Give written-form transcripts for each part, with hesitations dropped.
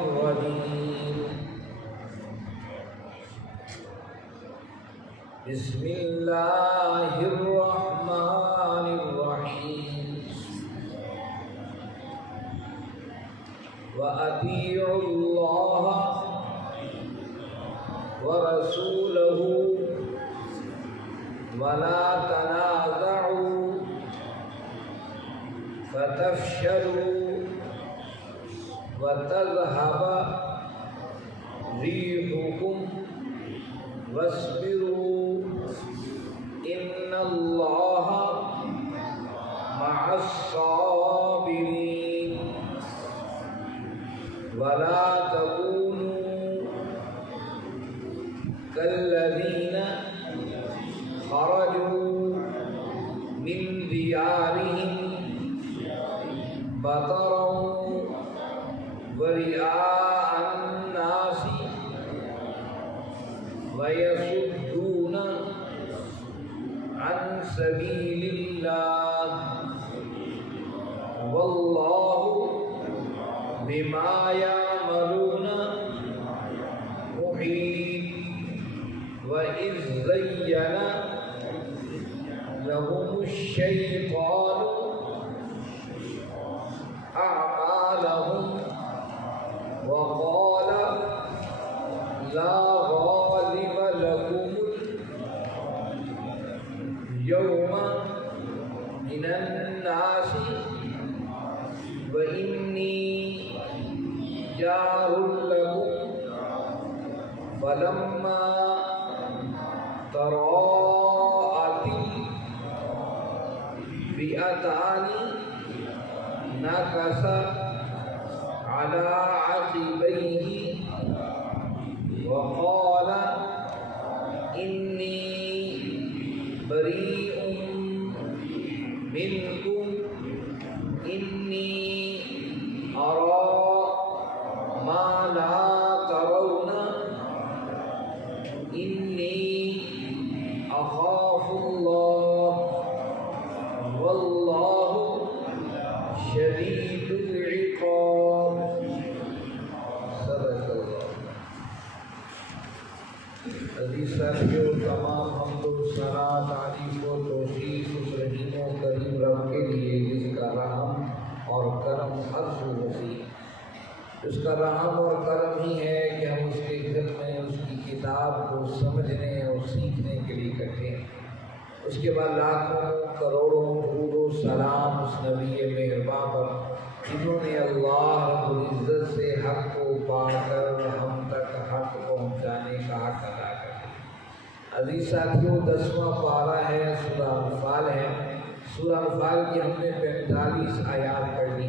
الرجيم بسم الله الرحمن الرحيم وأطيعوا الله ورسوله ولا تنازعوا فتفشلوا وتذهب ريحكم واصبروا إن الله مع الصابرين ولا تكونوا كالذين خرجوا من ديارهم بطرا ورئاء الناس ويصدون عن سبيل الله والله بما يعملون محيط وإذ زين لهم الشيطان أعمالهم وقال لا غالب لكم اليوم من الناس وإني جار لكم فلما تراءت الفئتان نكص على عقبيه وقال إني بريء منكم إني أرى ما لا ترون إني أخاف الله والله شديد العقاب صدق اللہ۔ عزیز ساتھیو، تمام حمد و ثنا تعریف و توصیف اس رحیم و کریم رب کے لیے جس کا رحم اور کرم عرض و وسیع، اس کا رحم اور کرم ہی ہے کہ ہم اس کے گھر میں اس کی کتاب کو سمجھنے اور سیکھنے کے لیے اکٹھے ہیں۔ اس کے بعد لاکھوں کروڑوں درود و سلام اس نبی مہرباں پر جنہوں نے اللہ رب العزت سے حق کو پا کر ہم تک حق پہنچانے کا حق ادا کر دیا۔ عزیز ساتھیوں، 10واں پارہ ہے، سورہ انفال ہے۔ سورہ انفال کی ہم نے 45 آیات پڑھ لی۔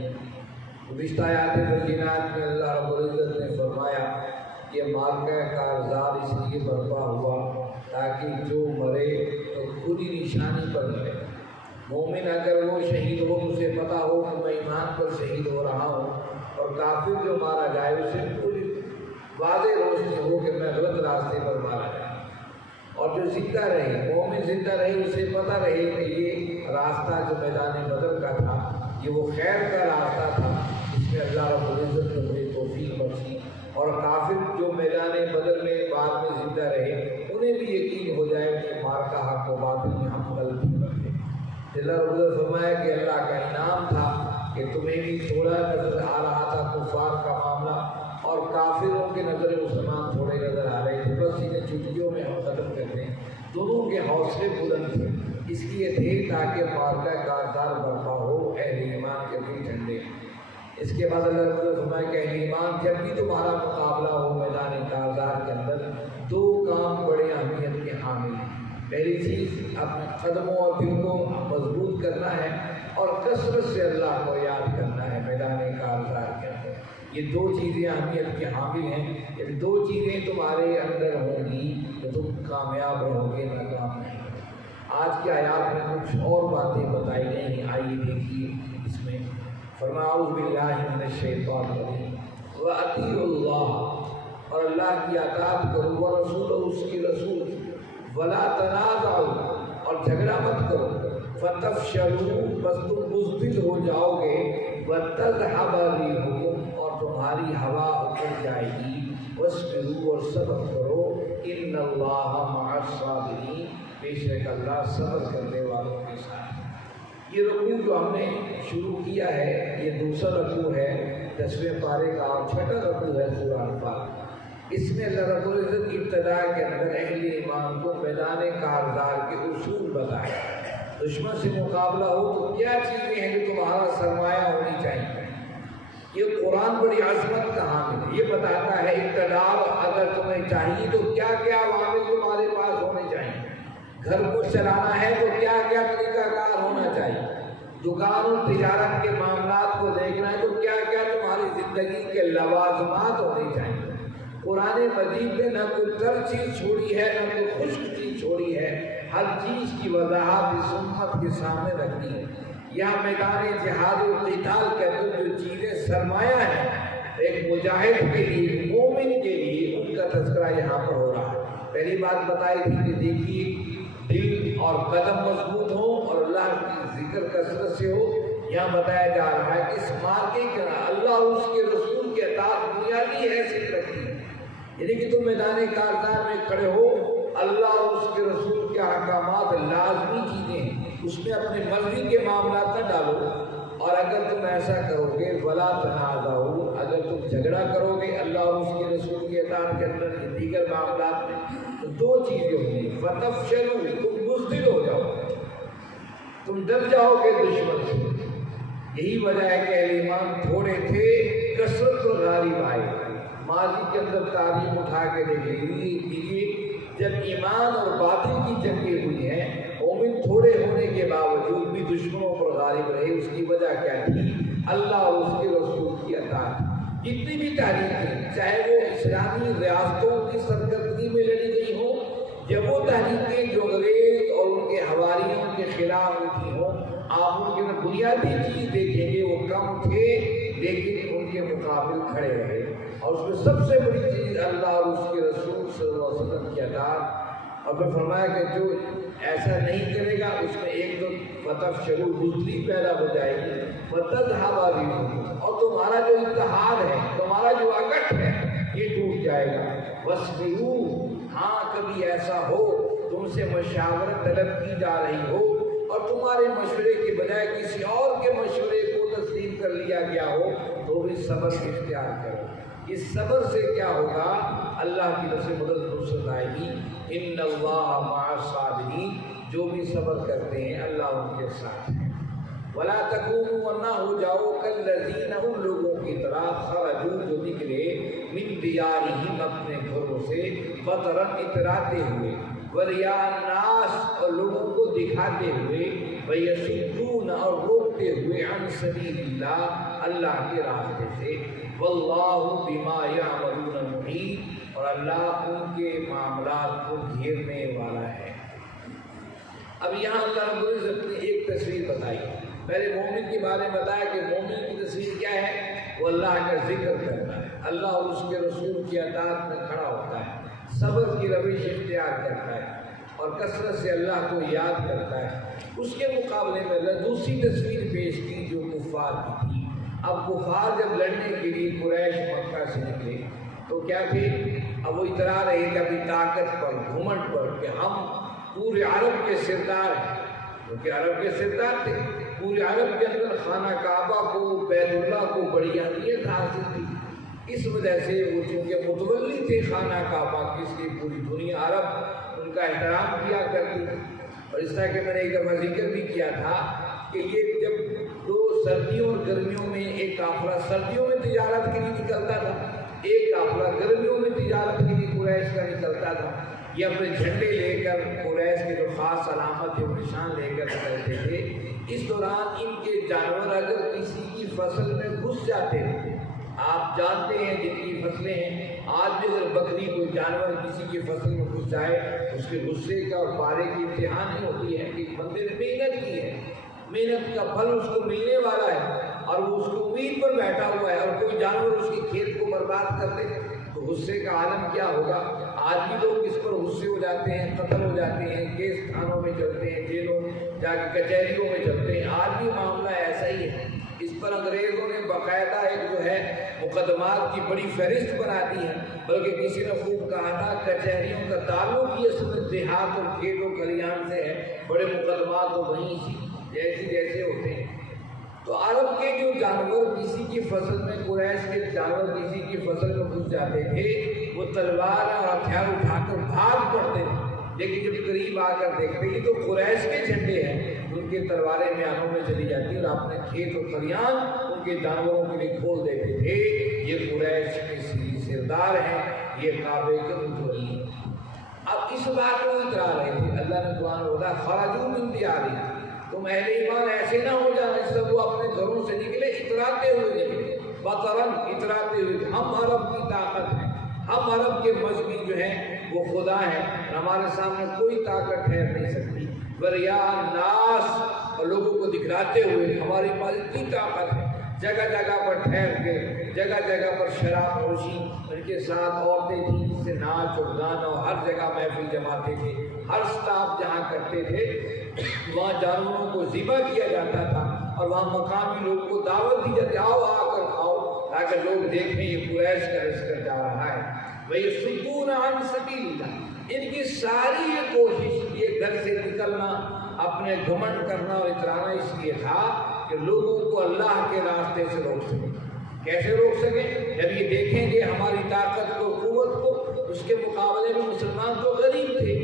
گزشتہ آیات بینات میں اللہ رب العزت نے فرمایا کہ معرکہ کارزار اس لیے برپا ہوا تاکہ جو مرے تو خود ہی نشانی پر مرے۔ مومن اگر وہ شہید ہو اسے پتہ ہو کہ میں ایمان پر شہید ہو رہا ہوں، اور کافر جو مارا جائے اسے پوری واضح روشنی ہو کہ میں غلط راستے پر مارا جائے۔ اور جو زندہ رہے، مومن زندہ رہے، اسے پتہ رہے کہ یہ راستہ جو میدان بدر کا تھا یہ وہ خیر کا راستہ تھا، اس میں اللہ رب العزت نے مجھے توفیق بخشی۔ اور کافر جو میدان بدر میں بعد میں زندہ رہے انہیں بھی یقین ہو جائے کہ مارکا حق و باطل میں ہم غلطی کرتے۔ اللہ رب العزت فرمایا کہ اللہ کا انعام تھا کہ تمہیں بھی تھوڑا نظر آ رہا تھا کفار کا معاملہ، اور کافروں کے نظر مسلمان تھوڑے نظر آ رہے تھے، بس انہیں چٹکیوں میں ہم ختم کرتے ہیں۔ دونوں کے حوصلے بلند تھے، اس لیے تھے تاکہ مارکہ کارزار برپا ہو، اہل ایمان کے دل ٹھنڈے۔ اس کے بعد اللہ رب العزت فرمایا کہ اہل ایمان جب بھی تمہارا مقابلہ ہو میدان کارزار کے اندر، دو کام بڑے اہمیت کے حامل ہیں۔ پہلی چیز اپنے قدموں اور دل کو مضبوط کرنا ہے، اور کثرت سے اللہ کو یاد کرنا ہے میدان کارزار کے اندر۔ یہ دو چیزیں اہمیت کے حامل ہیں۔ یہ دو چیزیں تمہارے اندر ہوں گی تو تم کامیاب رہو گے، ناکام نہیں۔ آج کی آیات میں کچھ اور باتیں بتائی گئی ہیں، آئیے دیکھیے۔ اس میں فرمایا اعوذ باللہ من الشیطان الرجیم وَأَطِیعُوا اللَّهَ، اور اللہ کی اطاعت کرو، وَرَسُولَهُ، اس کی رسول، وَلَا تَنَازَعُوا، اور جھگڑا مت کرو، فَتَفْشَلُوا، بس تم بزدل ہو جاؤ گے، وَتَذْهَبَ رِيحُكُمْ، اور تمہارا تمہاری ہوا اتر جائے گی۔ وَاصْبِرُوا، اور صبر کرو، إِنَّ اللَّهَ مَعَ الصَّابِرِينَ، بے شک اللہ صبر کرنے والوں کے ساتھ۔ یہ رکوع جو ہم نے شروع کیا ہے، یہ دوسرا رکوع ہے 10ویں پارے کا، اور چھٹا رکوع ہے سورہ انفال۔ اس میں اللہ رب العزت ابتدا کے اندر اہل ایمان کو میدان کارزار کے اصول بتائے۔ دشمن سے مقابلہ ہو تو کیا چیزیں ہیں جو تمہارا سرمایہ ہونی چاہیے۔ یہ قرآن بڑی عظمت کا حامل ہے، یہ بتاتا ہے اقتدار اگر تمہیں چاہیے تو کیا کیا عوامل تمہارے پاس ہونے چاہیے۔ گھر کو چلانا ہے تو کیا کیا طریقہ کار ہونا چاہیے۔ دکان اور تجارت کے معاملات کو دیکھنا ہے تو کیا کیا تمہاری زندگی کے لوازمات ہونے چاہیے۔ قرآن مجید نے نہ کوئی تر چیز چھوڑی ہے نہ کوئی خشک چیز چھوڑی ہے، ہر چیز کی وضاحت اس امت کے سامنے رکھی ہے۔ یہاں میدان جہاد و قتال کے اندر جو چیزیں سرمایہ ہیں، ایک مجاہد کے لیے، مومن کے لیے، ان کا تذکرہ یہاں پر ہو رہا ہے۔ پہلی بات بتائی تھی کہ دیکھیے دل اور قدم مضبوط ہوں اور اللہ کی ذکر کثرت سے ہو۔ یہاں بتایا جا رہا ہے کہ اس مارکے کے اللہ اور اس کے رسول کے اطاعت بنیادی حیثیت رکھتی ہے، یعنی کہ تم میدان کارزار میں کھڑے ہو، اللہ اور اس کے رسول کے احکامات لازمی چیزیں ہیں، اس میں اپنی مرضی کے معاملات نہ ڈالو۔ اور اگر تم ایسا کرو گے ولا تنازعوا، اگر تم جھگڑا کرو گے اللہ اور اس کے رسول کے اطاعت کے اندر دیگر معاملات میں، تو دو چیزیں ہوں گی، فتفشلوا، تم بزدل ہو جاؤ، تم ڈر جاؤ گے دشمن سے۔ یہی وجہ ہے کہ اہل ایمان تھوڑے تھے، کثرت پر غالب آئے۔ ماضی کے اندر تاریخ اٹھا کے دیکھ لیجیے، جب ایمان اور باطل کی جنگیں ہوئی ہیں، مومن تھوڑے ہونے کے باوجود بھی دشمنوں پر غالب رہے۔ اس کی وجہ کیا تھی؟ اللہ اور اس کے رسول کی اطاعت۔ جتنی بھی تحریکیں، چاہے وہ اسلامی ریاستوں کی سرکردگی میں لڑی گئی ہوں، یا وہ تحریکیں جو انگریز اور ان کے حواریوں کے خلاف اٹھی ہوں، آپ ان کے بنیادی چیز دیکھیں گے وہ کم تھے لیکن ان کے مقابل کھڑے رہے۔ اور اس میں سب سے بڑی چیز اللہ اور اس کے رسول صلی اللہ علیہ وسلم کی اطاعت۔ اور پھر فرمایا کہ جو ایسا نہیں کرے گا اس میں ایک تو فتفشلوا، بزدلی پیدا ہو جائے گی، وتذهب ريحكم، اور تمہارا جو اتحاد ہے، تمہارا جو اکٹ ہے، یہ ٹوٹ جائے گا۔ واصبروا، ہاں کبھی ایسا ہو تم سے مشاورت طلب کی جا رہی ہو اور تمہارے مشورے کے بجائے کسی اور کے مشورے کو تسلیم کر لیا گیا ہو تو بھی صبر اختیار کرو۔ اس صبر سے کیا ہوگا؟ اللہ کی طرف سے مدد نصرت آئے گی۔ ان اللہ مع الصابرین، جو بھی صبر کرتے ہیں اللہ ان کے ساتھ ہے۔ ولا تکونوا، ورنہ ہو جاؤ کالذین، ان لوگوں کی طرح خرجوا، جو نکلے من دیارہم، اپنے گھروں سے، بطرا، اتراتے ہوئے، وریا الناس، اور لوگوں کو دکھاتے ہوئے، ویصدون، اور روکتے ہوئے، عن سبیل اللہ، اللہ کے راستے سے، واللہ بما یعملون محیط، اور اللہ ان کے معاملات کو گھیرنے والا ہے۔ اب یہاں اللہ رب العزت نے ایک تصویر بتائی۔ پہلے مومن کے بارے میں بتایا کہ مومن کی تصویر کیا ہے؟ وہ اللہ کا ذکر کرتا ہے، اللہ اور اس کے رسول کی اطاعت میں کھڑا ہوتا ہے، صبر کی روش اختیار کرتا ہے اور کثرت سے اللہ کو یاد کرتا ہے۔ اس کے مقابلے میں اللہ دوسری تصویر پیش کی جو کفار کی تھی۔ اب کفار جب لڑنے کے لیے قریش مکہ سے نکلے تو کیا تھے؟ اب وہ اترا رہے تھے اپنی طاقت پر، گھمنڈ پر، کہ ہم پورے عرب کے سردار ہیں، کیونکہ عرب کے سردار تھے۔ پورے عرب کے اندر خانہ کعبہ کو، بیت اللہ کو بڑی اہمیت حاصل تھی، اس وجہ سے وہ چونکہ متولی تھے خانہ کعبہ کی، اس لیے پوری دنیا عرب ان کا احترام کیا کرتی تھی۔ اور اس طرح کہ میں نے ایک دفعہ ذکر بھی کیا تھا کہ یہ جب دو سردیوں اور گرمیوں میں ایک قافلہ سردیوں میں تجارت کے لیے نکلتا تھا، ایک قافلہ گرمیوں میں تجارت کے لیے قریش کا نکلتا تھا، یہ اپنے جھنڈے لے کر قریش کے جو خاص علامت جو نشان لے کر نکلتے تھے۔ اس دوران ان کے جانور اگر کسی کی فصل میں گھس جاتے ہیں، آپ جانتے ہیں جن کی فصلیں ہیں، آج بھی اگر بکری کوئی جانور کسی کی فصل میں گھس جائے، اس کے غصے کا اور پارے کی امتحان ہی ہوتی ہے کہ بندے نے محنت کی ہے، محنت کا پھل اس کو ملنے والا ہے اور وہ اس کو امید پر بیٹھا ہوا ہے، اور کوئی جانور اس کی کھیت کو برباد کر دے تو غصے کا عالم کیا ہوگا۔ آج بھی لوگ اس پر غصے ہو جاتے ہیں، قتل ہو جاتے ہیں، کیس تھانوں میں چلتے ہیں، جیلوں جا کے کچہریوں میں چلتے ہیں، آج بھی معاملہ ایسا ہی ہے۔ اس پر انگریزوں نے باقاعدہ ایک جو ہے مقدمات کی بڑی فہرست بنا دی ہے، بلکہ کسی نے خوب کہا تھا کچہریوں کا تعلق یہ اصل دیہات اور کھیت و کھلیان سے ہے، بڑے مقدمات تو وہیں جیسے جیسے ہوتے ہیں۔ تو عرب کے جو جانور کسی کی فصل میں، قریش کے جانور کسی کی فصل میں گھس جاتے تھے، وہ تلوار اور ہتھیار اٹھا کر بھاگ پڑتے تھے، لیکن جب قریب آ کر دیکھتے یہ تو قریش کے جھنڈے ہیں، ان کے تلواریں میانوں میں چلی جاتی اور اپنے کھیت و کھلیان ان کے جانوروں کے لیے کھول دیتے تھے۔ یہ قریش کے سردار ہیں، یہ کعبے کے متولی ہیں۔ اب اس بات کو اترا رہے تھے، اللہ نے قرآن بولا خرجوا من دیارہم، تم اہل ایمان ایسے نہ ہو جانا اس سے وہ اپنے گھروں سے نکلے اتراتے ہوئے نکلے، بطرن اتراتے ہوئے، ہم عرب کی طاقت ہے، ہم عرب کے مذہبی جو ہیں وہ خدا ہیں، ہمارے سامنے کوئی طاقت ٹھہر نہیں سکتی، وریا الناس، اور لوگوں کو دکھلاتے ہوئے ہمارے پاس اتنی طاقت ہے، جگہ جگہ پر ٹھہر کے، جگہ جگہ پر شراب نوشی، ان کے ساتھ عورتیں تھیں جس سے ناچ اور گانا اور ہر جگہ محفل جماتے تھے، ہر سٹاپ جہاں کرتے تھے وہاں جانوروں کو ذبح کیا جاتا تھا اور وہاں مقامی لوگوں کو دعوت دی جاتی، آؤ آ کر کھاؤ، تاکہ لوگ دیکھیں یہ قریش کا لشکر جا رہا ہے۔ وَيَصُدُّونَ عَنْ سَبِيلِ اللَّهِ، ان کی ساری یہ کوشش یہ گھر سے نکلنا، اپنے گھمنڈ کرنا اور اترانا اس لیے تھا کہ لوگوں کو اللہ کے راستے سے روک سکیں۔ کیسے روک سکیں؟ جب یہ دیکھیں گے ہماری طاقت کو، قوت کو، اس کے مقابلے میں مسلمان تو غریب تھے،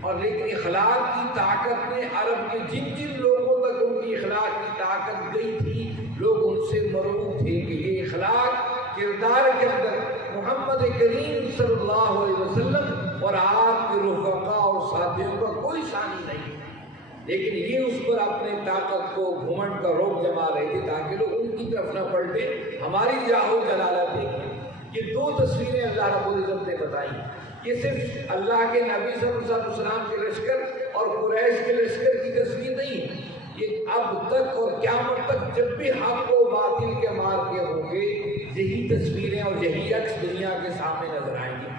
اور لیکن اخلاق کی طاقت نے عرب کے جن جن لوگوں تک ان کی اخلاق کی طاقت گئی تھی، لوگ ان سے مرعوب تھے کہ یہ اخلاق کردار کے اندر محمد کریم صلی اللہ علیہ وسلم اور آپ کے رفقا اور ساتھیوں کا کوئی ثانی نہیں، لیکن یہ اس پر اپنے طاقت کو، گھمنڈ کا روک جما رہے تھے تاکہ لوگ ان کی طرف نہ پلٹے، ہماری جاہ و جلالت دیکھیں۔ یہ دو تصویریں اللہ رب العزت نے بتائی، یہ صرف اللہ کے نبی صلی اللہ علیہ وسلم کے لشکر اور قریش کے لشکر کی تصویر نہیں ہے، یہ اب تک اور قیامت تک جب بھی حق و باطل کے مار کے ہوں گے یہی تصویریں اور یہی عکس دنیا کے سامنے نظر آئیں گی۔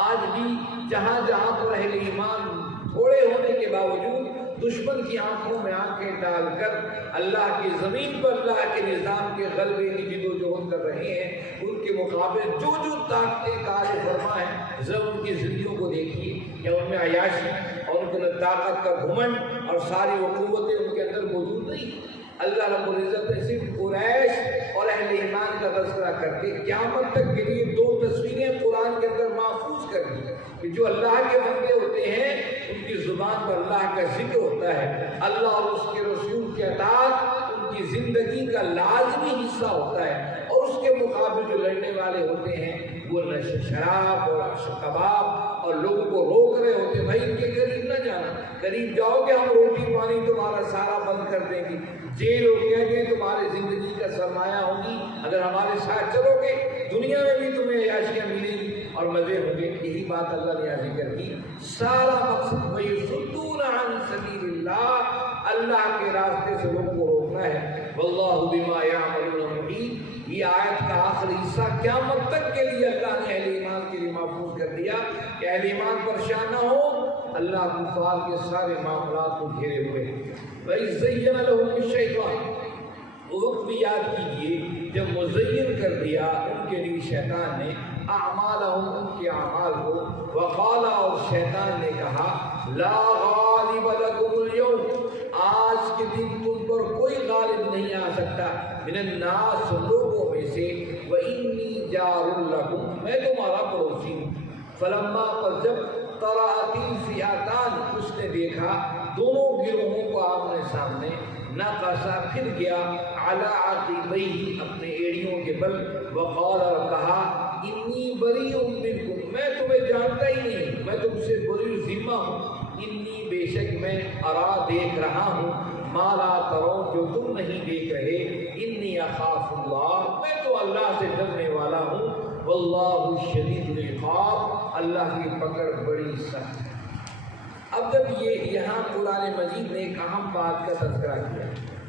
آج بھی جہاں جہاں پر اہل ایمان تھوڑے ہونے کے باوجود دشمن کی آنکھوں میں آنکھیں ڈال کر اللہ کی زمین پر اللہ کے نظام کے غلبے کی جدوجہد کر رہے ہیں، ان کے مقابلے جو جو طاقتیں کار فرما ہیں، ذرا ان کی زندگیوں کو دیکھیے، یا ان میں عیاشی اور ان کے طاقت کا گھمنڈ اور ساری وہ قوتیں ان کے اندر موجود نہیں۔ اللہ رب العزت نے صرف قریش اور اہل ایمان کا تذکرہ کر کے قیامت تک کے لیے دو تصویریں قرآن کے اندر محفوظ کر دی کہ جو اللہ کے بندے ہوتے ہیں ان کی زبان پر اللہ کا ذکر ہوتا ہے، اللہ اور اس کے رسول کے اطاعت ان کی زندگی کا لازمی حصہ ہوتا ہے، اور اس کے مقابل جو لڑنے والے ہوتے ہیں وہ نشہ شراب اور کباب اور لوگوں کو روک رہے ہوتے ہیں، بھائی ان کے قریب نہ جانا، قریب جاؤ گے ہم روٹی پانی تمہارا سارا بند کر دیں گے، جیل ہو گیا کہ تمہاری زندگی کا سرمایہ ہوگی، اگر ہمارے ساتھ چلو گے دنیا میں بھی تمہیں عیاشیاں ملیں گی اور مزے ہوں گے۔ یہی بات اللہ نے یہاں ذکر کی، سارا مقصد وَيَصُدُّونَ عَنْ سَبِيلِ اللَّهِ، اللہ کے راستے سے لوگوں کو روکنا ہے۔ وَاللَّهُ بِمَا يَعْمَلُونَ مُحِيطٌ، یہ آیت کا آخری حصہ قیامت تک کے لیے اللہ نے اہل ایمان کے لیے محفوظ کر دیا کہ اہل ایمان پریشان نہ ہو، اللہ کفار کے سارے معاملات کو گھیرے ہوئے ہیں۔ وَإِذْ زَيَّنَ لَهُمُ الشَّيْطَانُ، وہ وقت بھی یاد کیجئے جب مزین کر دیا ان کے لیے شیطان نے اعمالہم، ان کے اعمال کو، وقال، اور شیطان نے کہا لا غالب لکم اليوم، آج کے دن تم پر کوئی غالب نہیں آ سکتا، من الناس، لوگوں میں سے، وإنی جار لکم، میں تمہارا پڑوسی ہوں۔ فلما، پر جب طرأت الفئتان، اس نے دیکھا دونوں گروہوں کو آمنے سامنے، نقصا، پھر گیا، علی عقبیہ، اپنے ایڑیوں کے بل، وقال، اور کہا انی بریء منکم، میں تمہیں جانتا ہی نہیں، میں تم سے بری ذمہ ہوں، انی، بے شک میں، ارا، دیکھ رہا ہوں، ما لا ترون، جو تم نہیں دیکھ رہے، انی اخاف اللہ، میں تو اللہ سے ڈرنے والا ہوں، واللہ شدید العقاب، اللہ کی پکڑ بڑی سخت ہے۔ اب جب یہ یہاں قرآن مجید نے ایک اہم بات کا تذکرہ کیا،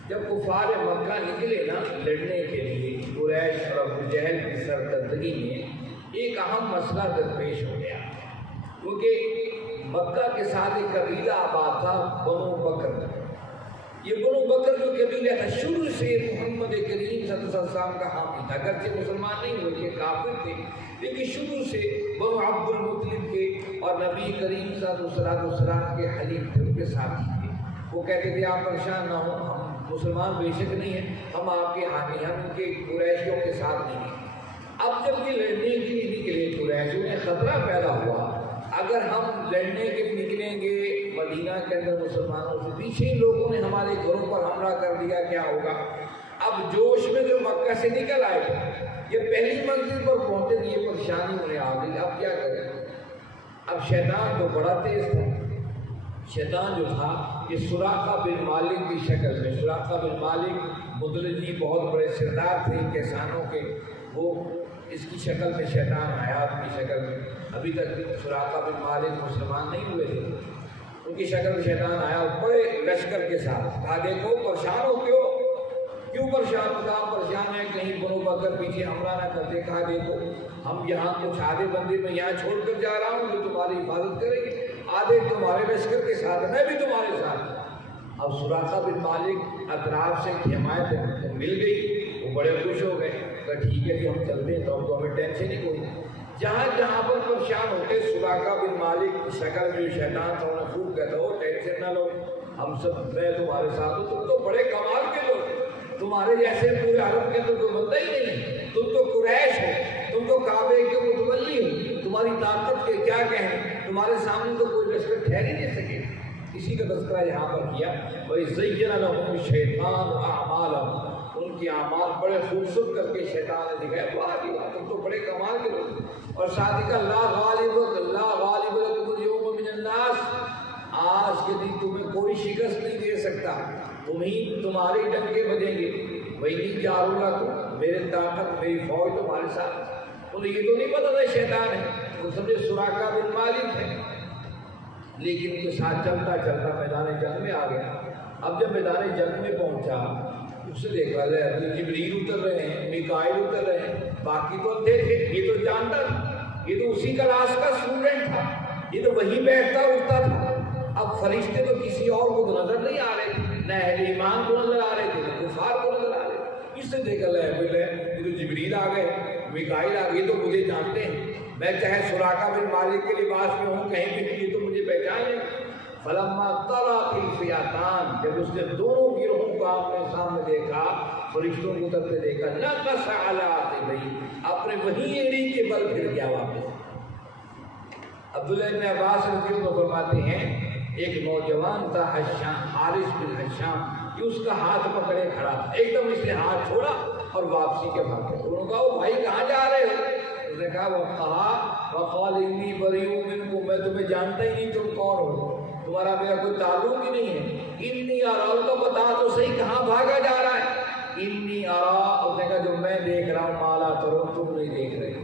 جب کفار مکہ نکلے نا لڑنے کے لیے قریش اور ابو جہل کی سرکردگی میں، ایک اہم مسئلہ درپیش ہو گیا، کیونکہ مکہ کے ساتھ ایک قبیلہ آباد تھا، بنو بکر، یہ بنو بکر جو قبیلہ تھا شروع سے محمد کریم صلی اللہ علیہ وسلم کا حامی تھا، اگرچہ مسلمان نہیں ہوئے تھے، کافر تھے، لیکن شروع سے بنو عبد المطلب کے اور نبی کریم صلی اللہ علیہ وسلم کے حلیف تھے، ان کے ساتھی تھے۔ وہ کہتے تھے آپ پریشان نہ ہوں، ہم مسلمان بے شک نہیں ہیں، ہم آپ کے حامی، ہم ان کے قریشیوں کے ساتھ نہیں ہیں۔ اب جب یہ لڑنے کے لیے نکلے قریشیوں میں خطرہ پیدا ہوا، اگر ہم لڑنے کے نکلیں گے مدینہ کے اندر مسلمانوں سے، پیچھے لوگوں نے ہمارے گھروں پر حملہ کر دیا، کیا ہوگا؟ اب جوش میں جو مکہ سے نکل آئے تھے، یہ پہلی منزل پر پہنچے تو یہ پریشانی انہیں آ گئی، اب کیا کریں؟ اب شیطان تو بڑا تیز تھا، شیطان جو تھا یہ سراقہ بن مالک کی شکل میں، سراقہ بن مالک مدلجی بہت بڑے سردار تھے کسانوں کے، وہ اس کی شکل میں شیطان حیات کی شکل میں، ابھی تک سراقہ بن مالک مسلمان نہیں ہوئے تھے، ان کی شکل میں شیطان آیا بڑے لشکر کے ساتھ، کہا دیکھو پریشان ہو، کیوں پریشان ہو؟ کہا پریشان ہے کہیں بنو بکر پیچھے حملہ نہ کرتے۔ کہا دیکھو ہم یہاں کچھ آدھے بندے میں یہاں چھوڑ کر جا رہا ہوں جو تمہاری حفاظت کریں گے، آدھے تمہارے لشکر کے ساتھ، میں بھی تمہارے ساتھ۔ اب سراقہ بن مالک اطراف سے حمایت مل گئی، وہ بڑے خوش ہو گئے، کہ ٹھیک ہے کہ ہم چلتے ہیں تو ہمیں ٹینشن ہی کوئی۔ جہاں جہاں پر پریشان ہوتے سراقہ بن مالک کی شکل میں شیطان تھا انہیں خوب کہتا ہو ٹینشن نہ لو، ہم سب میں تمہارے ساتھ ہوں، تم تو بڑے کمال کے لوگ، تمہارے جیسے پورے عرب کے اندر کوئی بندہ ہی نہیں، تم تو قریش ہو، تم تو کعبے کے متولی ہو، تمہاری طاقت کے کیا کہیں، تمہارے سامنے تو کوئی لشکر ٹھہر ہی نہیں سکے۔ اسی کا تذکرہ یہاں پر کیا، وَإِزَّيَّنَ لَهُمُ الشَّيْطَانُ أَعْمَالَهُمْ، ان کی اعمال بڑے خوبصورت کر کے شیطان نے دکھایا، واہ جی واہ تم تو بڑے کمال کے لوگ، اور ساتھ ہی کہا لا غالب لکم اليوم من الناس، آج کے دن تمہیں کوئی شکست نہیں دے سکتا، تمہارے ڈنکے بجیں گے، وَإِنِّي جَارٌ لَكُمْ، میرے طاقت میری فوج تمہارے ساتھ۔ انہیں یہ تو نہیں پتا تھا شیطان ہے، وہ سمجھے سراقہ بن مالک ہے، لیکن ان کے ساتھ چلتا چلتا میدان جنگ میں آ گیا۔ اب جب میدان جنگ میں پہنچا اس سے دیکھا جائے جبریل اتر رہے ہیں، میکائیل اتر رہے ہیں، باقی تو تھے، یہ تو جانتا تھا، یہ تو اسی کلاس کا اسٹوڈنٹ تھا، یہ تو وہیں بیٹھتا اٹھتا تھا۔ اب فرشتے تو کسی اور کو تو نظر نہیں آ رہے تھے، نہ اہل ایمان کو نظر آ رہے تھے، نہ کفار کو نظر آ رہے تھے۔ اس سے دیکھا جائے یہ تو جبریل آ گئے، میکائیل آ گئے، تو مجھے جانتے ہیں، میں چاہے سراقہ بن مالک کے لباس میں ہوں کہیں بھی، یہ تو مجھے پہچان لیں۔ فلما طرا الفیاتان، جب اس نے دونوں گروہوں کو اپنے سامنے دیکھا، فرشتوں کو اترتے دیکھا، نقص علی عقبیہ، اپنے وہیں ایڑی کے بل پھر گیا واپس۔ عبداللہ بن عباس رضی اللہ عنہ فرماتے ہیں ایک نوجوان تھا حشام، حارث بن حشام، کہ اس کا ہاتھ پکڑے کھڑا تھا، ایک دم اس نے ہاتھ چھوڑا اور واپسی کے بھاگے۔ انہوں نے کہا وہ بھائی کہاں جا رہے ہو؟ اس نے کہا وہ کہا وقال انی بریء منکم، میں تمہیں جانتا ہی نہیں تم کون ہو، تمہارا میرا کوئی تعلق ہی نہیں ہے۔ انی ارا، تو بتا تو صحیح کہاں بھاگا جا رہا ہے؟ انی ارا، اس نے کہا جو میں دیکھ رہا ہوں مالا ترون، تم نہیں دیکھ رہے،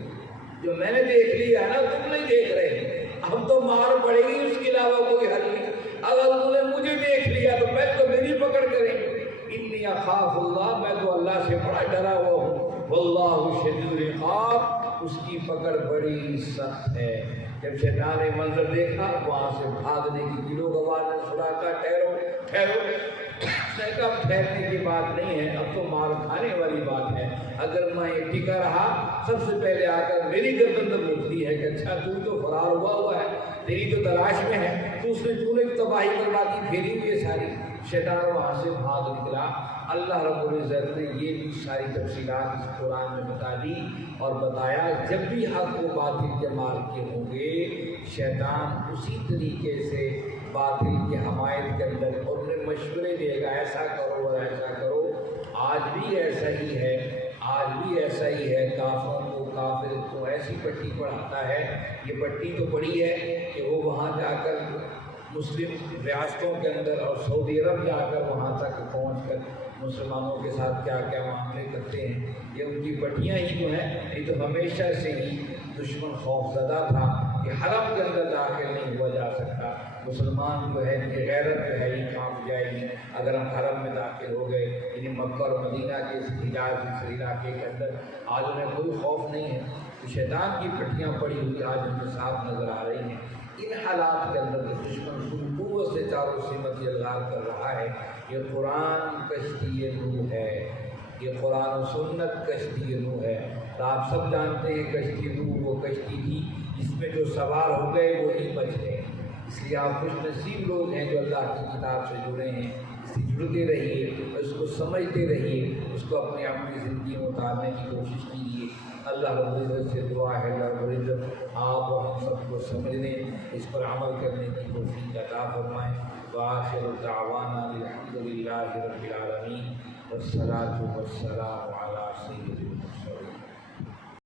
جو میں نے دیکھ لیا ہے نا تم نہیں دیکھ رہے، اب تو مار پڑے گی، اس کے علاوہ کوئی حل نہیں، اگر تم نے مجھے دیکھ لیا تو میں تو میری پکڑ کریں گے۔ انی اخاف اللہ، میں تو اللہ سے بڑا ڈرا ہوا ہوں، واللہ شدید العقاب، اس کی پکڑ بڑی سخت ہے۔ جب شیطان نے منظر دیکھا وہاں سے بھاگنے کی دلوں گواہ نے سنا، کہا ٹھہرو ٹھہرو، اس نے کہا ٹھہرنے کی بات نہیں ہے، اب تو مار کھانے والی بات ہے، اگر میں ٹکا رہا سب سے پہلے آ کر میری گردن تک اٹھتی ہے کہ اچھا تو فرار ہوا ہے، تیری تو تلاش میں ہے، تو نے تباہی بربادی پھیری ہوئی ہے ساری۔ شیطان وہاں سے بھاگ نکلا۔ اللہ رب العزت نے یہ بھی ساری تفصیلات اس قرآن میں بتا دی اور بتایا جب بھی حق و باطل کے مارکے ہوں گے، شیطان اسی طریقے سے باطل کی حمایت کے اندر انہیں مشورے دے گا، ایسا کرو اور ایسا کرو۔ آج بھی ایسا ہی ہے، آج بھی ایسا ہی ہے، کافروں کو کافر کو ایسی پٹی پڑھاتا ہے، یہ پٹی تو پڑی ہے کہ وہ وہاں جا کر مسلم ریاستوں کے اندر اور سعودی عرب جا کر وہاں تک پہنچ کر مسلمانوں کے ساتھ کیا کیا معاملے کرتے ہیں، یہ ان کی پٹیاں ہی جو ہیں، یہ تو ہمیشہ سے ہی دشمن خوف زدہ تھا، کہ حرم کے اندر داخل نہیں ہوا جا سکتا۔ مسلمان جو ہے ان کی غیرت جو ہے یہ کام جائے گی اگر ہم حرم میں داخل ہو گئے، یعنی مکہ اور مدینہ کے اس حجاز اس علاقے کے اندر آج انہیں کوئی خوف نہیں ہے، تو شیطان کی پٹیاں پڑی ہوئی آج ہمیں صاف نظر آ رہی ہیں۔ ان حالات کے اندر دشمن پوری قوت سے چاروں سمت الغار کر رہا ہے۔ یہ قرآن کشتی نوح ہے، یہ قرآن و سنت کشتی نوح ہے۔ تو آپ سب جانتے ہیں کشتی نوح وہ کشتی تھی جس میں جو سوار ہو گئے وہی بچ گئے۔ اس لیے آپ خوش نصیب لوگ ہیں جو اللہ کی کتاب سے جڑے ہیں، اس سے جڑتے رہیے، اس کو سمجھتے رہیے، اس کو اپنی اپنی زندگی میں اتارنے کی کوشش کیجیے۔ اللہ رب العزت سے دعا ہے اللہ رب العزت آپ اور ہم سب کو سمجھنے، اس پر عمل کرنے کی توفیق عطا فرمائیں۔ وآخر دعوانا الحمد للہ رب العالمین والصلاة والسلام علی سید المرسلین۔